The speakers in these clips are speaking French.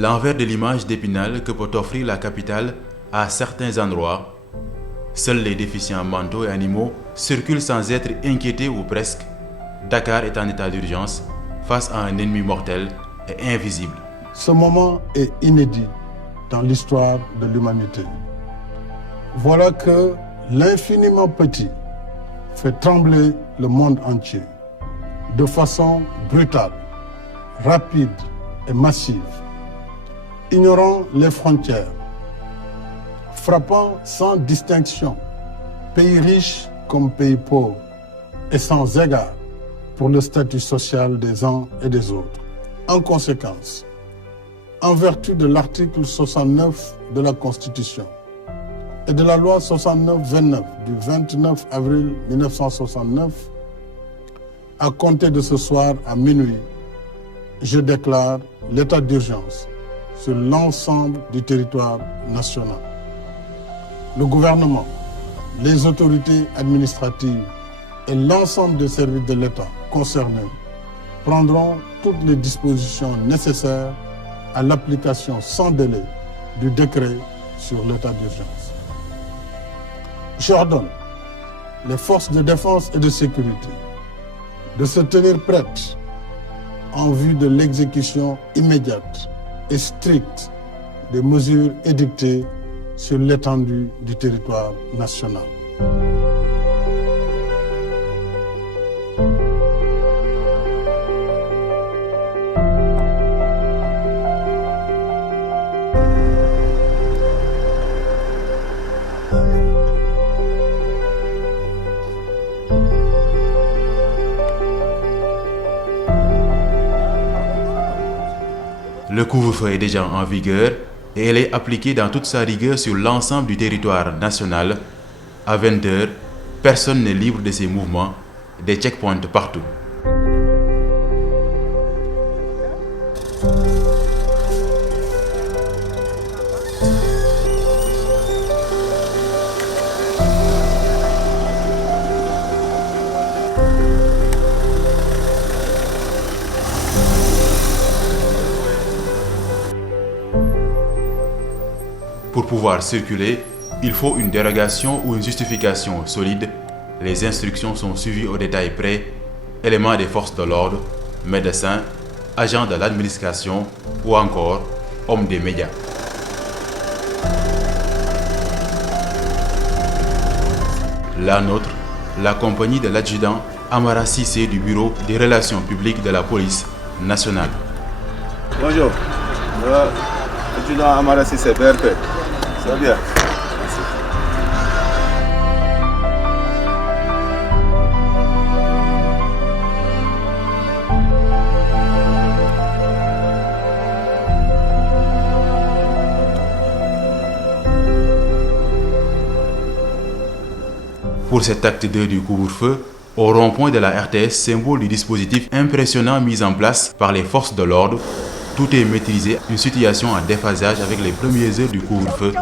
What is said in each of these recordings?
l'envers de l'image d'Épinal que peut offrir la capitale à certains endroits. Seuls les déficients mentaux et animaux circulent sans être inquiétés ou presque. Dakar est en état d'urgence face à un ennemi mortel et invisible. Ce moment est inédit dans l'histoire de l'humanité. Voilà que l'infiniment petit fait trembler le monde entier de façon brutale, rapide et massive, ignorant les frontières, frappant sans distinction, pays riches comme pays pauvres, et sans égard pour le statut social des uns et des autres. En conséquence, en vertu de l'article 69 de la Constitution et de la loi 69-29 du 29 avril 1969, à compter de ce soir à minuit, je déclare l'état d'urgence sur l'ensemble du territoire national. Le gouvernement, les autorités administratives et l'ensemble des services de l'État concernés prendront toutes les dispositions nécessaires à l'application sans délai du décret sur l'état d'urgence. J'ordonne les forces de défense et de sécurité de se tenir prêtes en vue de l'exécution immédiate et stricte des mesures édictées sur l'étendue du territoire national. Le couvre-feu est déjà en vigueur et elle est appliquée dans toute sa rigueur sur l'ensemble du territoire national. À 20h, personne n'est libre de ses mouvements, des checkpoints partout. Pour pouvoir circuler, il faut une dérogation ou une justification solide. Les instructions sont suivies au détail près. Éléments des forces de l'ordre, médecins, agents de l'administration ou encore hommes des médias. La nôtre, la compagnie de l'adjudant Amara Sissé du bureau des relations publiques de la police nationale. Bonjour, l'adjudant Amara Sissé, BRP. Ça va bien. Merci. Pour cet acte 2 du couvre-feu, au rond-point de la RTS, symbole du dispositif impressionnant mis en place par les forces de l'ordre, tout est maîtrisé, une situation en déphasage avec les premières heures du couvre-feu,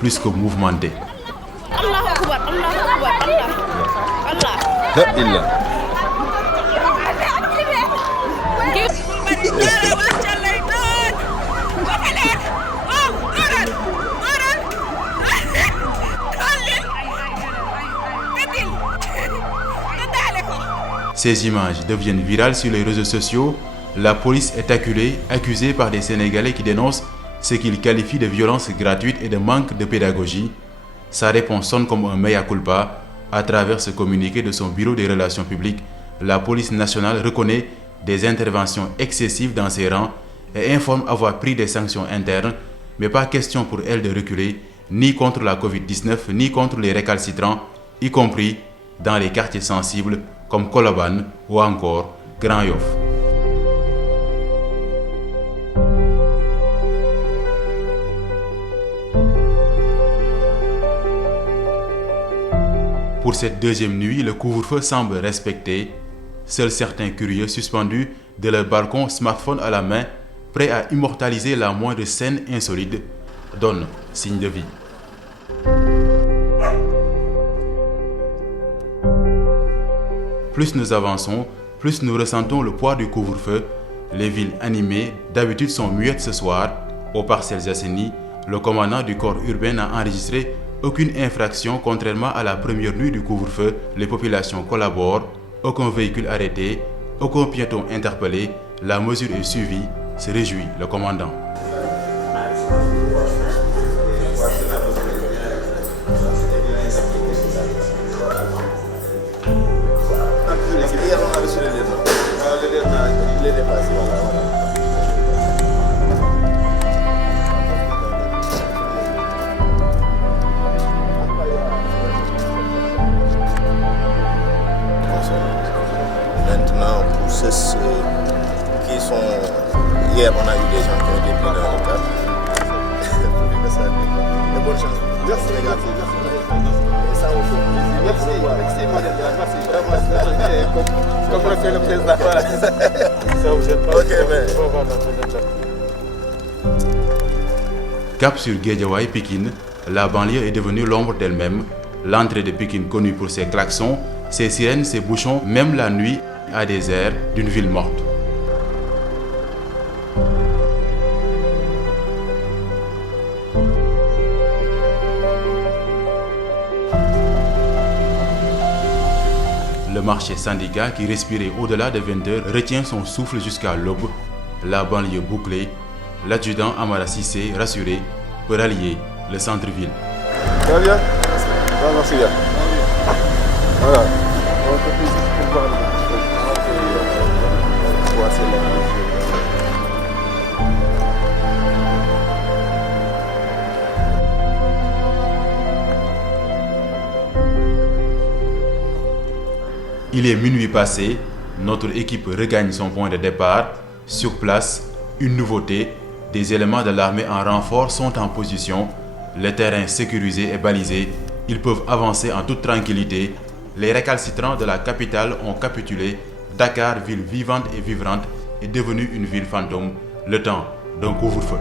plus que mouvementée. Ces images deviennent virales sur les réseaux sociaux. La police est accusée par des Sénégalais qui dénoncent ce qu'ils qualifient de violence gratuite et de manque de pédagogie. Sa réponse sonne comme un mea culpa. À travers ce communiqué de son bureau des relations publiques, la police nationale reconnaît des interventions excessives dans ses rangs et informe avoir pris des sanctions internes, mais pas question pour elle de reculer, ni contre la Covid-19, ni contre les récalcitrants, y compris dans les quartiers sensibles comme Colobane ou encore Grand Yoff. Pour cette deuxième nuit, le couvre-feu semble respecté. Seuls certains curieux suspendus de leur balcon, smartphone à la main, prêts à immortaliser la moindre scène insolite, donnent signe de vie. Plus nous avançons, plus nous ressentons le poids du couvre-feu. Les villes animées, d'habitude, sont muettes ce soir. Aux Parcelles Assainies, le commandant du corps urbain n'a enregistré aucune infraction contrairement à la première nuit du couvre-feu. Les populations collaborent, aucun véhicule arrêté, aucun piéton interpellé. La mesure est suivie, se réjouit le commandant. Maintenant, pour ceux qui sont... Hier, on a eu des gens qui ont été pris dans le cadre. De bonne chance. Merci, les gars. Et ça, on fait plaisir. Merci, madame. Merci. Comme le fait le président. Ça vous aide pas. Ok, mais... Cap sur Guédiawaye, Pikine, la banlieue est devenue l'ombre d'elle-même. L'entrée de Pikine connue pour ses klaxons, ses sirènes, ses bouchons, même la nuit, a des airs d'une ville morte. Le marché syndicat qui respirait au-delà de 20 heures retient son souffle jusqu'à l'aube. La banlieue bouclée, l'adjudant Amara Cissé, rassuré, peut rallier le centre-ville. Ça va bien? Merci bien. Voilà. Il est minuit passé, notre équipe regagne son point de départ. Sur place, une nouveauté, des éléments de l'armée en renfort sont en position. Le terrain sécurisé et balisé, ils peuvent avancer en toute tranquillité. Les récalcitrants de la capitale ont capitulé. Dakar, ville vivante et vibrante, est devenue une ville fantôme, le temps d'un couvre-feu.